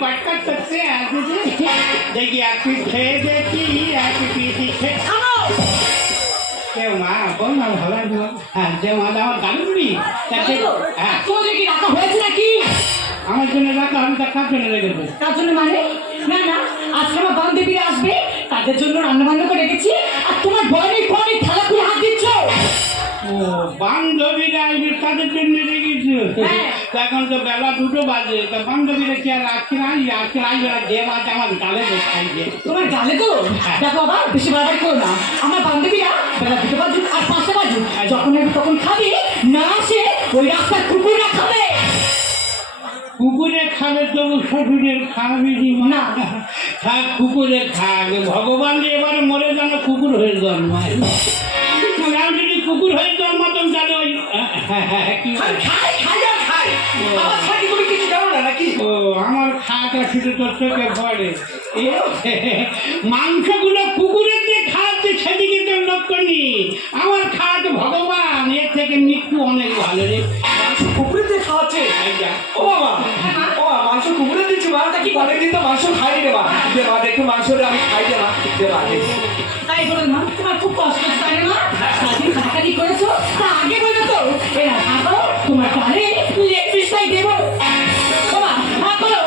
কটকট করছে দেখি এক পিস খেয়ে দেখি এক পিস খেয়ে কেউ মা বল না ভালো হ্যাঁ যে মা আমার গাড়ি উড়ি হ্যাঁ তোমাদের কি রাখা হয়েছে নাকি? আমার জন্য রাখা আমি তা কার জন্য রেখেছি? তার জন্য মানে না না, আজকে আমার বান্ধবীরা আসবে, তাদের জন্য রান্না বান্না করে রেখেছি, আর তোমার বয়নে কনে থালা খুলে হাত দিচ্ছ। ও বান্ধবীরা আসবে তাদের জন্য রেখেছি। এখন তো বেলা 2টো বাজে, তা বান্ধবীরা কি আর রাখছি না? আজকে আসবে না, যে মাছ আমার গালে খাইছে। তোমার গালে তো দেখো বাবা, বেশি বাড়াবাড়ি করো না। আমার বান্ধবীরা বেলা 2টো বাজুক আর 5টা বাজুক, যখন আসবে তখন খাবে, না আসে ওই রাস্তার কুকুররা খাবে। কুকুরে খাবে তবু শ্বশুরের খাবে না, থাক কুকুরে খাবে। ভগবান যে এবারে মরে যেন কুকুর হয়ে জন্মায়। আমি যদি কুকুর হয়ে জন্মাতাম তাহলে ওই ও আমার খাওয়াটা শুধু তোর চোখে পড়ে। মাংসগুলো কুকুরের যে খাওয়াচ্ছে সেদিকে তো লক্ষ্য নি, আমার খাওয়াতে ভগবান এর থেকে মৃত্যু অনেক ভালো রে। কুকুরের দিয়ে খাওয়াচ্ছে? ও বাবা, ও মাংস কুকুরের দিচ্ছে মা? তা কি অনেকদিন তো মাংস খাইনি রে মা। দে মা দেখে মাংস আমি খাই দে মা, দে মা। তাই বলে মা, তোমার খুব কষ্ট হচ্ছে তাই না? সারাদিন খাটাখাটি করেছো, তা আগে বলে তো এরা থাকো, তোমার গালে লেগ পিসটাই দেবো। বাবা হ্যাঁ বলো।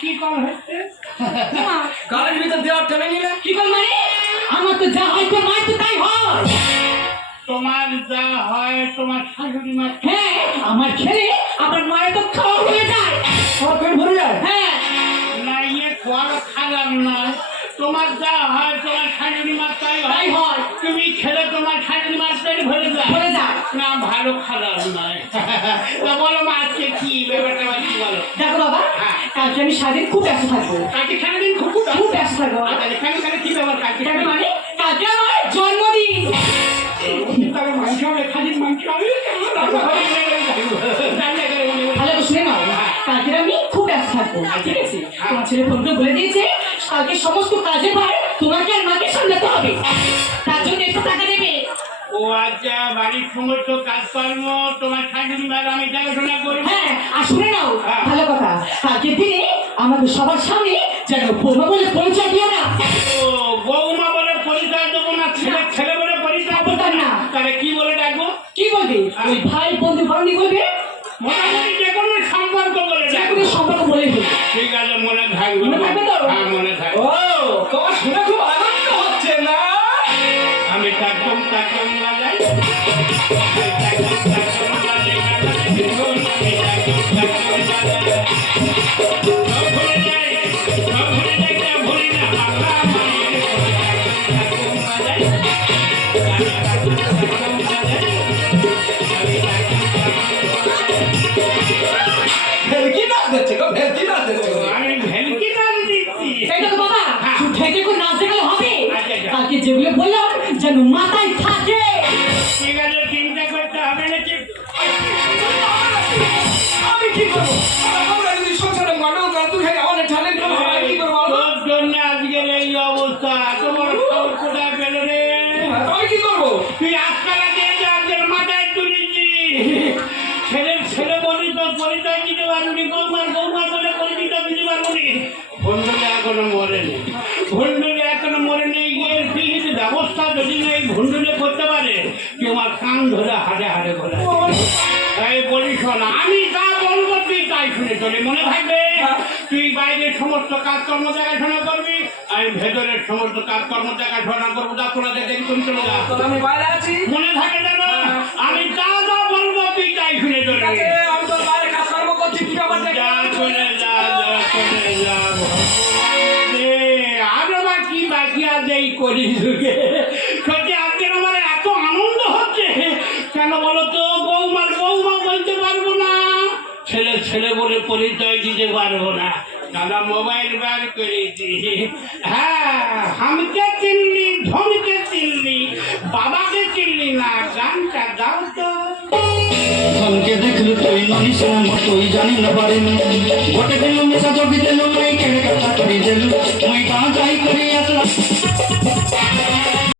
কি কল হচ্ছে গালের ভিতর দেওয়ার টেনে নিলে কি বল মানে? আমার তো যা হয় তো মার তো তাই হয়। তোমার যা হয় তোমার শাশুড়ি মা। হ্যাঁ, আমার ছেলে আমার মায়ের তো খাওয়া হয়ে যায়, সব পেট ভরে যায়। হ্যাঁ না ইয়ে বড় খারাপ নয়, তোমার যা হয় তোমার শাশুড়ি মা তাই তাই হয়। তুমি খেলে তোমার শাশুড়ি মা পেট ভরে যায়। ভরে যায় না ভালো খারাপ নয়। তা বলো মা আজকে কি ব্যাপারটা কি বলো? দেখো বাবা, কালকে আমি সারাদিন খুব ব্যস্ত থাকবো। কালকে সারাদিন খুব খুব ব্যস্ত থাকবো। এখানে কি ব্যাপার? কালকে মানে কালকে আমার জন্মদিন। তাহলে মাংস হবে, খালির মাংস হবে। ভালো করে শুনে নাও, কালকে আমি খুব ব্যস্ত থাকবো, ঠিক আছে? তোমার ছেলে ফোন করে বলে দিয়েছে কালকে সমস্ত কাজের ভার তোমাকে আর মাকে সামলাতে হবে, তার জন্য একটু টাকা দেবে। ও আচ্ছা, বাড়ির সমস্ত কাজকর্ম তোমার শাশুড়ি মার আমি দেখাশোনা করবো। হ্যাঁ, আর শুনে নাও ভালো কথা, কালকের দিনে আমাদের সবার সামনে যেন বৌমা বলে পরিচয় দিও না। ও বৌমা বলে পরিচয় দেবো না, ছেলে বলে পরিচয় দেবো না। তাহলে কি বলে ডাকবো? কি বলবে? ওই ভাই বন্ধু বান্ধবী বলবে, মোটামুটি যে কোনো সম্পর্ক বলে যে ডাকবো। কোনো সম্পর্ক বলে দেবে। ঠিক আছে, মনে থাকবে। মনে থাকবে তো? হ্যাঁ মনে থাকবে। ও তোমার শুনে খুব আনন্দ হচ্ছে না? আমি টাকম টাকম বাজাই, টাকম টাকম বাজাই, ভেলকি নাচ দিচ্ছে গো, ভেলকি নাচ দিচ্ছে গো। আমি ভেলকি নাচ দিচ্ছি। এই দেখো বাবা, ঠেকে করে নাচতে গেলে হবে? আচ্ছা। কালকে যেগুলো বললাম যেন মাথায় থাকে। ঠিক আছে, চিন্তা করতে হবে না। আমি কি করবো? আমরা যদি সংসারে মানো তুই খালি আমাদের ঠালেন কি করবো? তোর জন্য আজকের এই অবস্থা। তোমার খবর কোথায় পেল রে? আমি কি করবো? তুই আজকালা দিয়ে আজকের মাথায় তুলেছি। ছেলে বলি তো পরিচয় দিতে পারবি, বৌমা বলে পরিচয় দিতে পারবি। ভণ্ডলে এখনো মরেনি, ভণ্ডলে এখনো মরেনি। এর বিহিত ব্যবস্থা যদি না এই ভণ্ডলে করতে পারে, কেউ আমার কান ধরে হাটে হাটে করে এই বলিস না। আমি যা বলবো তুই তাই শুনে চলি, মনে থাকবে। তুই বাইরের সমস্ত কাজকর্ম দেখাশোনা করবি, আমি ভেতরের সমস্ত কাজকর্ম দেখাশোনা করবো। যা তোরা দেখি তুমি চলে যা, আমি বাইরে আছি, মনে থাকে যেন। আমি যা যা বলবো তুই তাই শুনে চলি। আমি তো বাইরে কাজকর্ম করছি, কি ব্যাপার? যা চলে যা, চলে যা। আরো বা কি বাকি আছে এই করিস সত্যি। আজকের আমার এত আনন্দ হচ্ছে কেন বলো তো? বৌমা বলতে পারবো না, ছেলে বলে পরিচয় দিতে পারবো না। দাদা মোবাইল বার করেছি। হ্যাঁ, হামকে চিনলি, ধমকে চিনলি, বাবাকে চিনলি না। গানটা গাও তো। ধনকে দেখলু তুই ননিসের মতোই জানি না পারেনি ঘটে দিল মেশা জগি দিল